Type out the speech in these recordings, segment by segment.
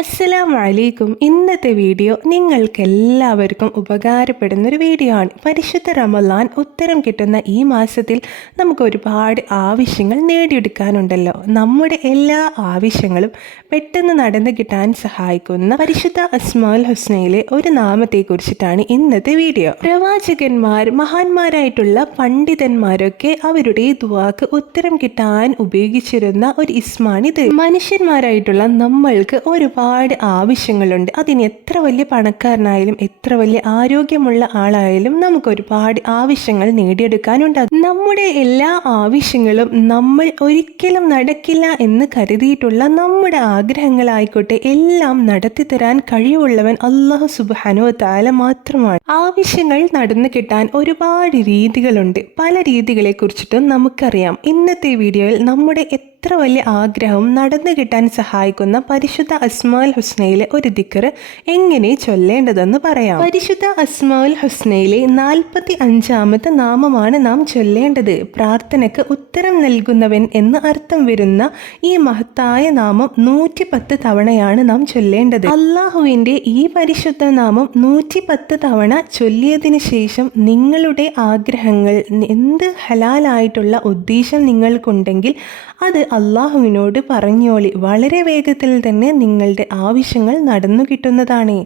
അസ്സലാം വലൈക്കും ഇന്നത്തെ വീഡിയോ നിങ്ങൾക്ക് എല്ലാവർക്കും ഉപകാരപ്പെടുന്ന ഒരു വീഡിയോ ആണ്. പരിശുദ്ധ റമലാൻ ഉത്തരം കിട്ടുന്ന ഈ മാസത്തിൽ നമുക്ക് ഒരുപാട് ആവശ്യങ്ങൾ നേടിയെടുക്കാനുണ്ടല്ലോ. നമ്മുടെ എല്ലാ ആവശ്യങ്ങളും പെട്ടെന്ന് നടന്നു കിട്ടാൻ സഹായിക്കുന്ന പരിശുദ്ധ അസ്മാൽ ഹുസ്നയിലെ ഒരു നാമത്തെക്കുറിച്ചിട്ടാണ് ഇന്നത്തെ വീഡിയോ. പ്രവാചകന്മാർ മഹാന്മാരായിട്ടുള്ള പണ്ഡിതന്മാരൊക്കെ അവരുടെ ദുവാക്ക് ഉത്തരം കിട്ടാൻ ഉപയോഗിച്ചിരുന്ന ഒരു ഇസ്മാണിത് മനുഷ്യന്മാരായിട്ടുള്ള നമ്മൾക്ക് ഒരുപാട് ആവശ്യങ്ങളുണ്ട്. അതിന് എത്ര വലിയ പണക്കാരനായാലും എത്ര വലിയ ആരോഗ്യമുള്ള ആളായാലും നമുക്ക് ഒരുപാട് ആവശ്യങ്ങൾ നേടിയെടുക്കാനുണ്ട്. നമ്മുടെ എല്ലാ ആവശ്യങ്ങളും നമ്മൾ ഒരിക്കലും നടക്കില്ല എന്ന് കരുതിയിട്ടുള്ള നമ്മുടെ ആഗ്രഹങ്ങളായിക്കോട്ടെ എല്ലാം നടത്തി തരാൻ കഴിവുള്ളവൻ അള്ളാഹു സുബാനോ താല മാത്രമാണ്. ആവശ്യങ്ങൾ നടന്നു കിട്ടാൻ ഒരുപാട് രീതികളുണ്ട്. പല രീതികളെ കുറിച്ചിട്ടും നമുക്കറിയാം. ഇന്നത്തെ വീഡിയോയിൽ നമ്മുടെ എത്ര വലിയ ആഗ്രഹം നടന്നു കിട്ടാൻ സഹായിക്കുന്ന പരിശുദ്ധ അസ്മാൽ ഹുസ്നയിലെ ഒരു ദിക്കർ എങ്ങനെ ചൊല്ലേണ്ടതെന്ന് പറയാം. പരിശുദ്ധ അസ്മാൽ ഹുസ്നയിലെ നാൽപ്പത്തി അഞ്ചാമത്തെ നാമമാണ് നാം ചൊല്ലേണ്ടത്. പ്രാർത്ഥനയ്ക്ക് ഉത്തരം നൽകുന്നവൻ എന്ന് അർത്ഥം വരുന്ന ഈ മഹത്തായ നാമം നൂറ്റി പത്ത് തവണയാണ് നാം ചൊല്ലേണ്ടത്. അള്ളാഹുവിന്റെ ഈ പരിശുദ്ധ നാമം നൂറ്റി പത്ത് തവണ ചൊല്ലിയതിന് ശേഷം നിങ്ങളുടെ ആഗ്രഹങ്ങൾ എന്ത് ഹലാലായിട്ടുള്ള ഉദ്ദേശം നിങ്ങൾക്കുണ്ടെങ്കിൽ അത് അള്ളാഹുവിനോട് പറഞ്ഞോളി. വളരെ വേഗത്തിൽ തന്നെ നിങ്ങളുടെ ആവശ്യങ്ങൾ നടന്നു കിട്ടുന്നതാണ്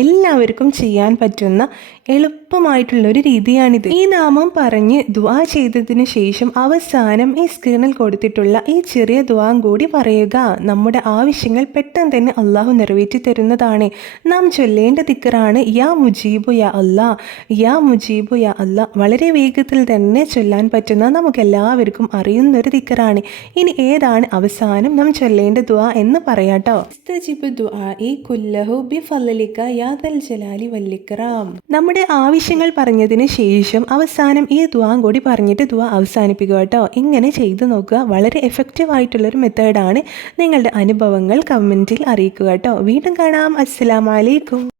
എല്ലാവർക്കും ചെയ്യാൻ പറ്റുന്ന എളുപ്പമായിട്ടുള്ള ഒരു രീതിയാണിത്. ഈ നാമം പറഞ്ഞ് ദ്വാ ചെയ്തതിനു ശേഷം അവസാനം ഈ സ്ക്രീനിൽ കൊടുത്തിട്ടുള്ള ഈ ചെറിയ ദ്വാം കൂടി പറയുക. നമ്മുടെ ആവശ്യങ്ങൾ പെട്ടെന്ന് തന്നെ അള്ളാഹു നിറവേറ്റി തരുന്നതാണ്. നാം ചൊല്ലേണ്ട തിക്കറാണ് യാ മുജീബു യാ അല്ലാ യാ മുജീബു യാ അല്ലാ. വളരെ വേഗത്തിൽ തന്നെ ചൊല്ലാൻ പറ്റുന്ന നമുക്ക് എല്ലാവർക്കും അറിയുന്ന ഒരു തിക്കറാണ് ഇനി ഏതാണ് അവസാനം നാം ചൊല്ലേണ്ട ദ്വാ എന്ന് പറയാട്ടോ. കുല്ലഹു ബിഫളലിക യാ ദൽ ജലാലി വല്ലിക്കറാം. നമ്മുടെ ആവശ്യങ്ങൾ പറഞ്ഞതിന് ശേഷം അവസാനം ഈ ദ്വാ കൂടി പറഞ്ഞിട്ട് ദ്വാ അവസാനിപ്പിക്കുക കേട്ടോ. ഇങ്ങനെ ചെയ്തു നോക്കുക. വളരെ എഫക്റ്റീവ് ആയിട്ടുള്ളൊരു മെത്തേഡാണ് നിങ്ങളുടെ അനുഭവങ്ങൾ കമന്റിൽ അറിയിക്കുക കേട്ടോ. വീണ്ടും കാണാം. അസ്സലാമലൈക്കും